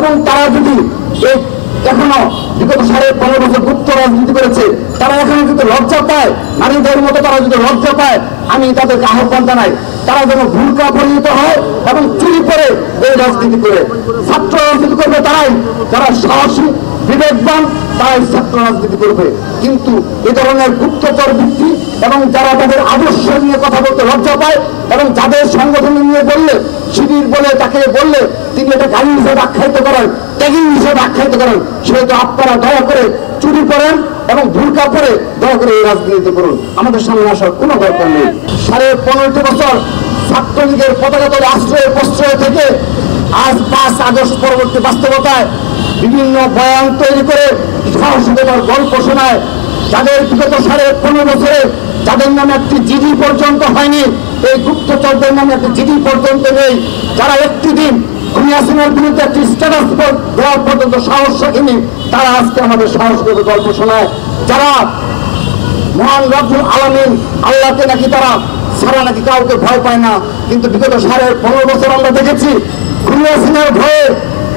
এবং তারা যদি এই এখনো বিগত 15.5 বছর গুপ্ত রাজনীতি করেছে, তারা এখনো যদি লজ্জা পায়, নারীদের মতো তারা যদি লজ্জা পায়, আমি তাদেরকে আহ্বান জানাই তারা যেন ভূমিকা পরিণত হয় এবং চুরি করে এই রাজনীতি করে। ছাত্র রাজনীতি করবে তারাই যারা সাহসী বিবেকবান, তারাই ছাত্র রাজনীতি করবে। কিন্তু এ ধরনের গুপ্তচর বৃত্তি এবং যারা তাদের আদর্শ নিয়ে কথা বলতে লজ্জা পায় এবং যাদের সংগঠন নিয়ে বললে, শিবির বলে তাকে বললে তিনি এটা গালি হিসেবে আখ্যায়িত করেন, ট্যাগিং হিসেবে আখ্যায়িত করেন, সেহেতু আপনারা দয়া করে চুরি করেন এবং ভুলকা পরে দয়া করে এই রাজনীতি করুন। আমাদের সামনে আসার কোনো দরকার নেই। 15.5 বছর ছাত্রলীগের পতাকা তলে আশ্রয় প্রশ্রয় থেকে আজ 5 আগস্ট পরবর্তী বাস্তবতায় বিভিন্ন বয়ান তৈরি করে সাহসিকতার গল্প শোনায়, যাদের বিগত 15.5 বছরে যাদের নামে একটি জিডি পর্যন্ত হয়নি, এই গুপ্তচরদের নামে একটি জিডি পর্যন্ত নেই, যারা একটি দিন খুনি হাসিনার বিরুদ্ধে একটি স্ট্যাটাস দেওয়ার পর্যন্ত সাহস রাখেনি, তারা আজকে আমাদের সাহসিকতার গল্প শোনায়। যারা মহান রব্বুল আলামিন আল্লাহকে নাকি তারা সারা নাকি কাউকে ভয় পায় না, কিন্তু বিগত 15.5 বছর আমরা দেখেছি খুনি হাসিনার ভয়ে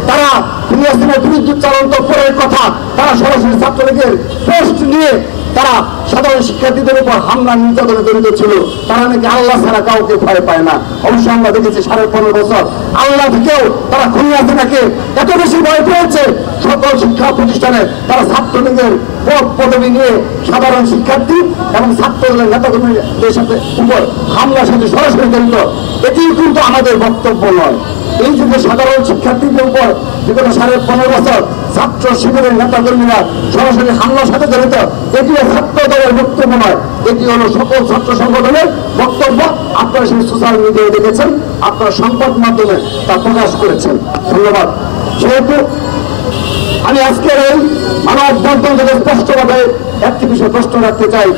তারা খুনি হাসিনার বিরুদ্ধে চালন্ত পরের কথা তারা সরাসরি ছাত্রলীগের পোস্ট নিয়ে তারা সাধারণ শিক্ষার্থীদের উপর হামলা নির্যাতনে জড়িত ছিল। তারা নাকি আল্লাহ ছাড়া কাউকে ভয় পায় না। অবশ্যই আমরা দেখেছি 15.5 বছর আল্লাহ থেকেও তারা খুনি হাসিনাকে এত বেশি ভয় পেয়েছে, সকল শিক্ষা প্রতিষ্ঠানে তারা ছাত্রলীগের পদ পদবি নিয়ে সাধারণ শিক্ষার্থী এবং ছাত্রদলের নেতাকর্মীদের সাথে উপর হামলার সাথে সরাসরি জড়িত। এটিও কিন্তু আমাদের বক্তব্য নয়। এই যে সাধারণ শিক্ষার্থীদের উপর বিগত 15.5 বছর ছাত্র শিবিরের নেতাকর্মীরা সরাসরি হামলার সাথে জড়িত, এটিও ছাত্র দলের বক্তব্য নয়, এটি হলো সকল ছাত্র সংগঠনের বক্তব্য। আপনারা সেই সোশ্যাল মিডিয়ায় দেখেছেন, আপনারা সংবাদ মাধ্যমে তা প্রকাশ করেছেন। ধন্যবাদ। যেহেতু আমি আজকের এই মানববন্ধন থেকে স্পষ্টভাবে একটি বিষয় প্রশ্ন রাখতে চাই,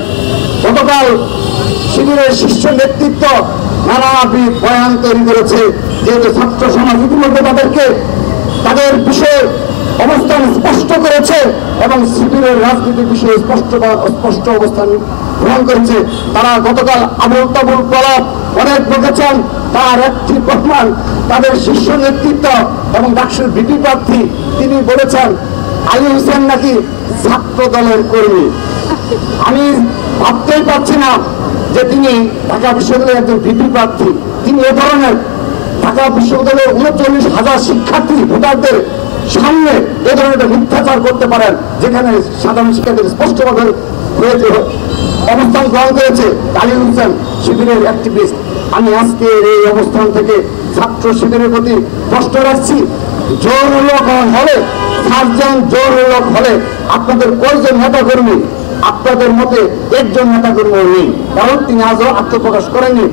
গতকাল শিবিরের শীর্ষ নেতৃত্ব নানাবিধ বয়ান তৈরি করেছে, যেহেতু ছাত্র সমাজ ইতিমধ্যে তাদেরকে তাদের বিষয়ে অবস্থান স্পষ্ট করেছে এবং শিবিরের রাজনীতির বিষয়ে স্পষ্ট অবস্থান গ্রহণ করেছে। তারা গতকাল আবুল তাবুল প্রলাপ অনেক বলেছেন, তার একটি প্রমাণ তাদের শীর্ষ নেতৃত্ব এবং ডাকসুর ভিপি প্রার্থী তিনি বলেছেন আলী হোসেন নাকি ছাত্র দলের কর্মী। আমি ভাবতেই পারছি না যে তিনি ঢাকা বিশ্ববিদ্যালয়ের একজন ভিপি প্রার্থী, তিনি এ ধরনের ঢাকা বিশ্ববিদ্যালয়ের 39,000 শিক্ষার্থী ভোটারদের সামনে এ ধরনের মিথ্যাচার করতে পারেন, যেখানে সাধারণ শিক্ষার্থীদের স্পষ্টভাবে হয়েছে অবস্থান গ্রহণ করেছে আলী হোসেন শিবিরের অ্যাক্টিভিস্ট। আমি আজকে এই অবস্থান থেকে ছাত্র শিবিরের প্রতি প্রশ্ন রাখছি, জোরমূলক হলে সাতজন জোরমূলক হলে আপনাদের কয়জন নেতাকর্মী? আপনাদের মতে একজন নেতাকর্মী নেই, কারণ তিনি আজও আত্মপ্রকাশ করেননি।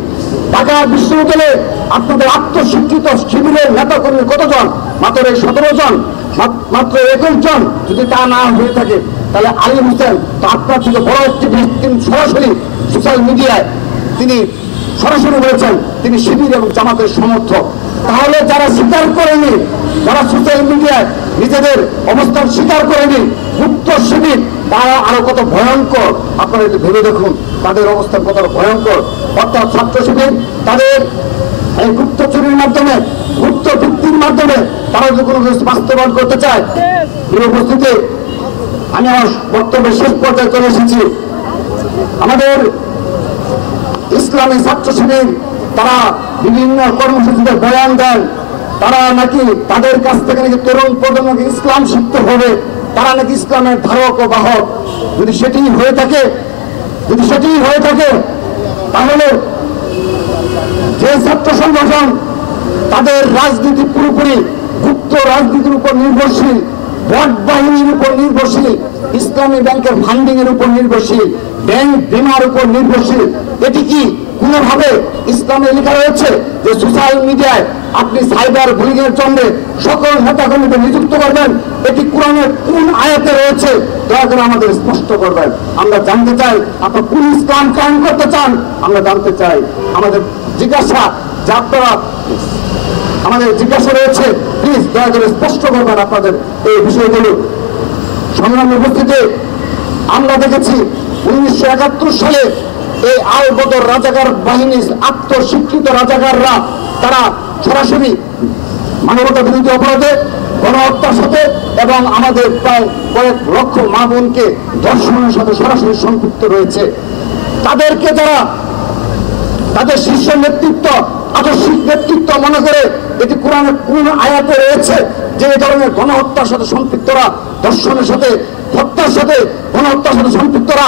ঢাকা বিশ্ববিদ্যালয়ে আপনাদের আত্মস্বীকৃত শিবিরের নেতাকর্মী কতজন? মাত্র 17 জন, মাত্র 21 জন। যদি তা না হয়ে থাকে তাহলে আলী হোসেন তো আপনার থেকে বড় একটি তিনি সরাসরি সোশ্যাল মিডিয়ায় তিনি সরাসরি বলেছেন তিনি শিবির এবং জামাতের সমর্থক। তাহলে যারা স্বীকার করেনি, যারা সোশ্যাল মিডিয়ায় নিজেদের অবস্থান স্বীকার করেনি গুপ্ত শিবির, তারা আরো কত ভয়ঙ্কর আপনারা একটু ভেবে দেখুন, তাদের অবস্থান কত ভয়ঙ্কর। অর্থাৎ ছাত্র শিবির তাদের এই গুপ্ত চুরির মাধ্যমে, গুপ্ত ভিত্তির মাধ্যমে তারা যদি কোনো কিছু বাস্তবায়ন করতে চায়। এই উপস্থিতি আমি আমার বক্তব্যের শেষ পর্যায়ে চলে এসেছি। আমাদের ইসলামী ছাত্র শিবির তারা বিভিন্ন কর্মসূচিতে বয়ান দেন, তারা নাকি তাদের কাছ থেকে নাকি তরুণ প্রজন্মকে ইসলাম শিখতে হবে, তারা নাকি ইসলামের ধারক ও বাহক। যদি সেটি হয়ে থাকে তাহলে যে ছাত্র সংগঠন তাদের রাজনীতি পুরোপুরি গুপ্ত রাজনীতির উপর নির্ভরশীল, ভোট বাহিনীর উপর নির্ভরশীল, ইসলামী ব্যাংকের ফান্ডিং এর উপর নির্ভরশীল, ব্যাংক বিমার উপর নির্ভরশীল, এটি কি কোনোভাবে ইসলামে লেখা রয়েছে যে সোশ্যাল মিডিয়ায় আপনি সাইবার বুলিং এর জন্য সকল নেতাকর্মীকে নিযুক্ত করবেন? এটি কোরআনের কোন আয়াতে রয়েছে? দয়া করে আমাদের স্পষ্ট করবেন। আমরা জানতে চাই আপনারা কোন ইসলাম কায়েম করতে চান, আমরা জানতে চাই। আমাদের জিজ্ঞাসা যে আপনারা আমাদের জিজ্ঞাসা রয়েছে, প্লিজ দয়া করে স্পষ্ট করবেন আপনাদের এই বিষয়গুলো। সংগ্রামী উপস্থিতি, আমরা দেখেছি 1971 সালে এই আল বদর রাজাকার বাহিনী, আত্মস্বীকৃত রাজাকাররা তারা সরাসরি মানবতা বিরোধী অপরাধে গণহত্যার সাথে এবং আমাদের প্রায় কয়েক লক্ষ মা বোনকে ধর্ষণের সাথে সরাসরি সম্পৃক্ত রয়েছে। তাদেরকে যারা তাদের শীর্ষ নেতৃত্ব আদর্শিক নেতৃত্ব মনে করে এটি কোরআনের কোন আয়াতে রয়েছে যে এই ধরনের গণহত্যার সাথে সম্পৃক্তরা, ধর্ষণের সাথে, হত্যার সাথে, গণহত্যার সাথে সম্পৃক্তরা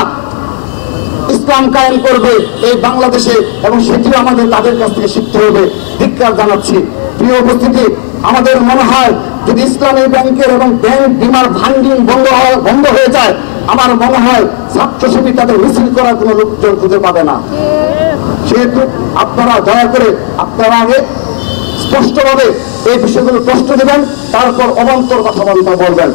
ইসলাম কায়েম করবে এই বাংলাদেশে, এবং সেটিও আমাদের তাদের কাছ থেকে শিখতে হবে। ধিক্কার জানাচ্ছি। প্রিয় উপস্থিতি, আমাদের মনে হয় যদি ইসলামী ব্যাংকের এবং ব্যাংক বিমার ফান্ডিং বন্ধ হয়ে যায়, আমার মনে হয় ছাত্র শিবির তাদের মিছিল করার কোনো লোকজন খুঁজে পাবে না। সেহেতু আপনারা দয়া করে আপনারা আগে স্পষ্টভাবে এই বিষয়গুলো প্রশ্ন দেবেন, তারপর অবান্তর কথাবার্তা বলবেন।